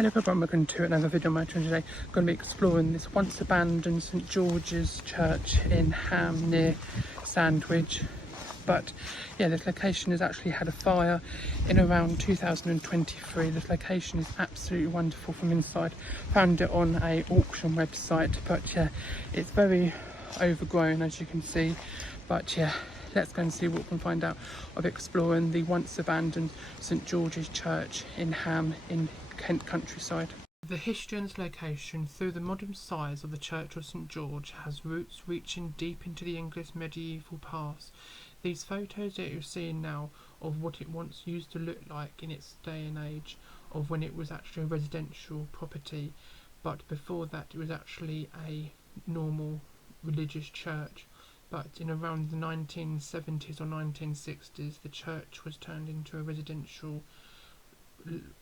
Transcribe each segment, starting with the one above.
Hello everyone, welcome to another video on my channel today. I'm going to be exploring this once abandoned St George's Church in Ham near Sandwich. But yeah, this location has actually had a fire in around 2023. This location is absolutely wonderful from inside. Found it on a auction website, but yeah, it's very overgrown as you can see. But yeah, let's go and see what we can find out of exploring the once abandoned St George's Church in Ham in Kent countryside. The history and its location through the modern size of the Church of St George has roots reaching deep into the English medieval past. These photos that you're seeing now of what it once used to look like in its day and age, of when it was actually a residential property, but before that it was actually a normal religious church. But in around the 1970s or 1960s the church was turned into a residential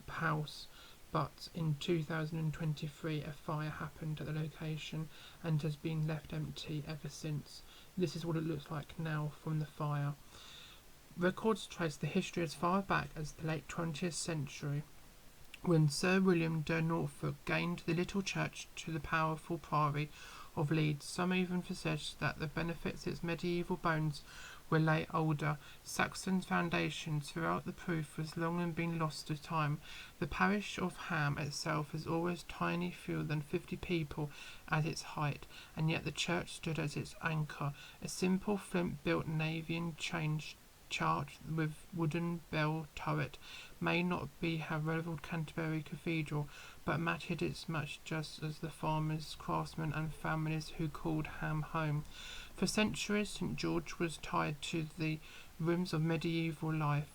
house. But in 2023 a fire happened at the location and has been left empty ever since. This is what it looks like now from the fire. Records trace the history as far back as the late 20th century, when Sir William de Norfolk gained the little church to the powerful Priory of Leeds. Some even suggest that the benefits its medieval bones were lay older. Saxon foundations throughout the proof has long been lost to time. The parish of Ham itself is always tiny, fewer than 50 people at its height, and yet the church stood as its anchor, a simple flint-built Navian church with wooden bell turret. May not have rivaled Canterbury Cathedral, but mattered as much just as the farmers, craftsmen and families who called Ham home. For centuries St George was tied to the rims of medieval life,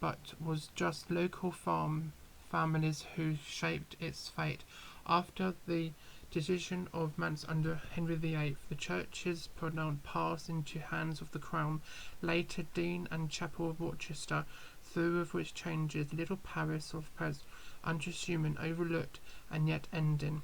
but was just local farm families who shaped its fate. After the decision of Mance under Henry VIII, the churches passed into hands of the Crown, later Dean and Chapel of Rochester, through of which changes the little parish of Pres, unassuming, overlooked, and yet ending.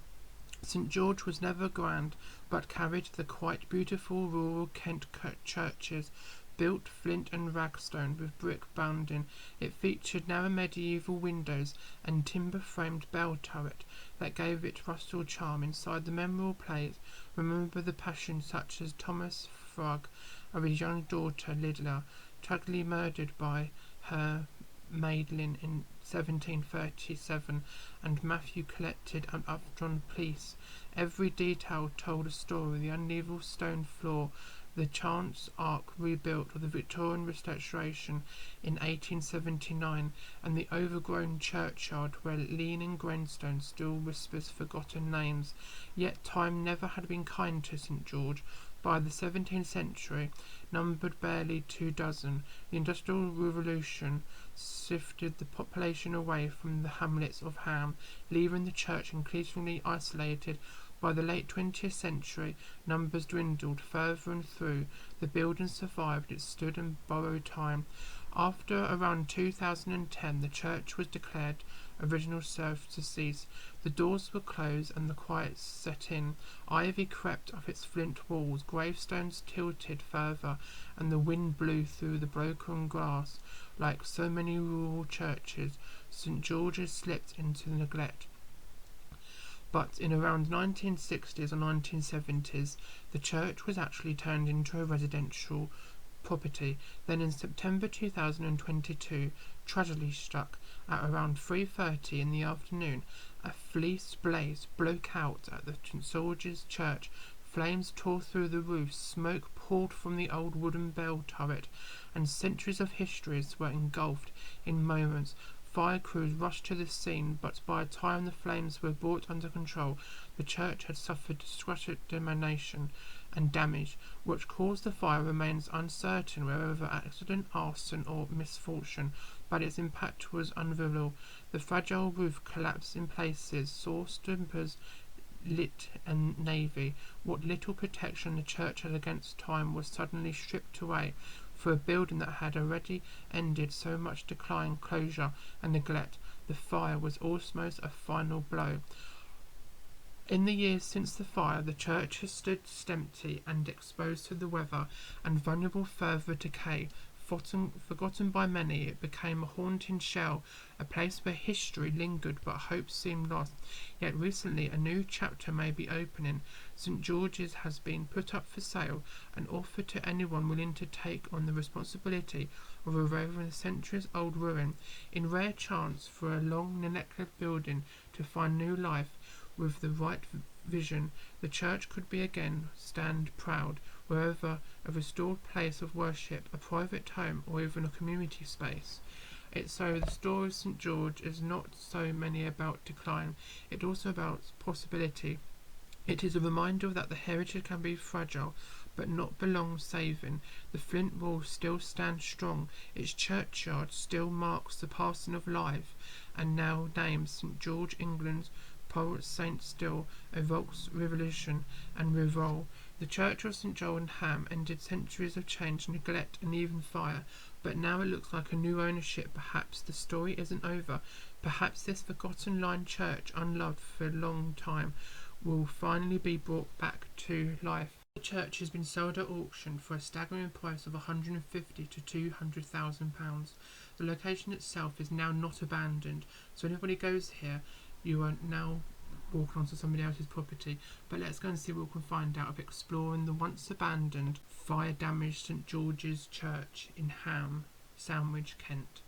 St George was never grand, but carried the quite beautiful rural Kent churches, built flint and ragstone with brick bounding. It featured narrow medieval windows and timber-framed bell turret that gave it rustle charm. Inside the memorable plays remember the passion such as Thomas Frog, of his young daughter Lydia, tragically murdered by her maidlin in 1737, and Matthew collected and Upton Police. Every detail told a story. The uneven stone floor, the chancel arch rebuilt of the Victorian restoration in 1879, and the overgrown churchyard where leaning grindstone still whispers forgotten names. Yet time never had been kind to St George. By the 17th century, numbered barely 24. The Industrial Revolution shifted the population away from the hamlets of Ham, leaving the church increasingly isolated. By the late 20th century, numbers dwindled further, and through the building survived, it stood and borrowed time. After around 2010, the church was declared original service to cease. The doors were closed and the quiet set in. Ivy crept up its flint walls, gravestones tilted further, and the wind blew through the broken glass. Like so many rural churches, St George's slipped into neglect. But in around 1960s or 1970s, the church was actually turned into a residential property. Then in September 2022, tragedy struck. At around 3:30 in the afternoon, a fleece blaze broke out at the St George's Church. Flames tore through the roof, smoke poured from the old wooden bell turret, and centuries of histories were engulfed in moments. Fire crews rushed to the scene, but by the time the flames were brought under control, the church had suffered destructive demolition and damage. What caused the fire remains uncertain, whether accident, arson, or misfortune, but its impact was unreal. The fragile roof collapsed in places, saw timbers lit and navy. What little protection the church had against time was suddenly stripped away. For a building that had already ended so much decline, closure, and neglect, the fire was almost a final blow. In the years since the fire, the church has stood empty and exposed to the weather and vulnerable further decay. Forgotten by many, it became a haunting shell, a place where history lingered but hope seemed lost. Yet recently a new chapter may be opening. St George's has been put up for sale and offered to anyone willing to take on the responsibility of removing a centuries-old ruin. In rare chance for a long neglected building to find new life with the right vision, the church could be again stand proud wherever a restored place of worship, a private home, or even a community space. It's so the story of St George is not so many about decline, it's also about possibility. It is a reminder that the heritage can be fragile, but not belong saving. The flint wall still stands strong, its churchyard still marks the passing of life, and now names St George, England's poet saint, still evokes revolution and revolt. The church of St Joel in Ham ended centuries of change, neglect, and even fire, but now it looks like a new ownership. Perhaps the story isn't over. Perhaps this forgotten line church, unloved for a long time, will finally be brought back to life. The church has been sold at auction for a staggering price of £150,000 to £200,000. The location itself is now not abandoned, so anybody goes here, you are now walking onto somebody else's property. But let's go and see what we can find out of exploring the once abandoned, fire damaged St George's Church in Ham, Sandwich, Kent.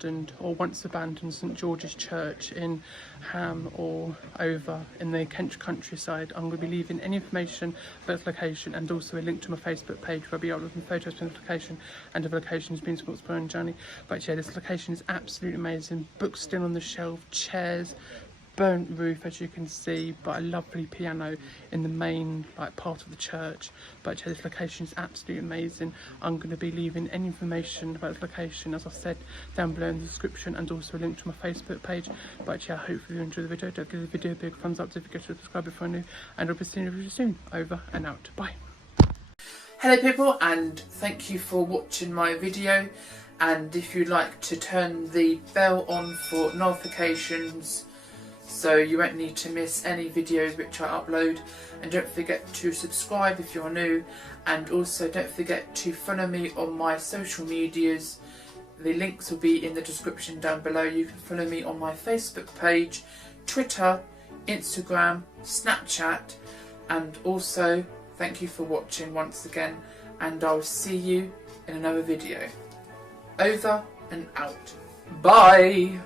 abandoned or once abandoned St George's Church in Ham or over in the Kent countryside. I'm going to be leaving any information about the location and also a link to my Facebook page where I'll be uploading photos from the location and of the location has been to exploring journey. But yeah, this location is absolutely amazing. Books still on the shelf, chairs, burnt roof as you can see, but a lovely piano in the main part of the church. But yeah, this location is absolutely amazing. I'm going to be leaving any information about the location, as I said, down below in the description and also a link to my Facebook page. But yeah, hopefully you enjoy the video. Don't give the video a big thumbs up, don't forget to subscribe if you're new, and I'll be seeing you soon. Over and out. Bye. Hello people, and thank you for watching my video. And if you'd like to turn the bell on for notifications so you won't need to miss any videos which I upload, and don't forget to subscribe if you're new, and also don't forget to follow me on my social medias. The links will be in the description down below. You can follow me on my Facebook page, Twitter, Instagram, Snapchat, and also thank you for watching once again, and I'll see you in another video. Over and out. Bye!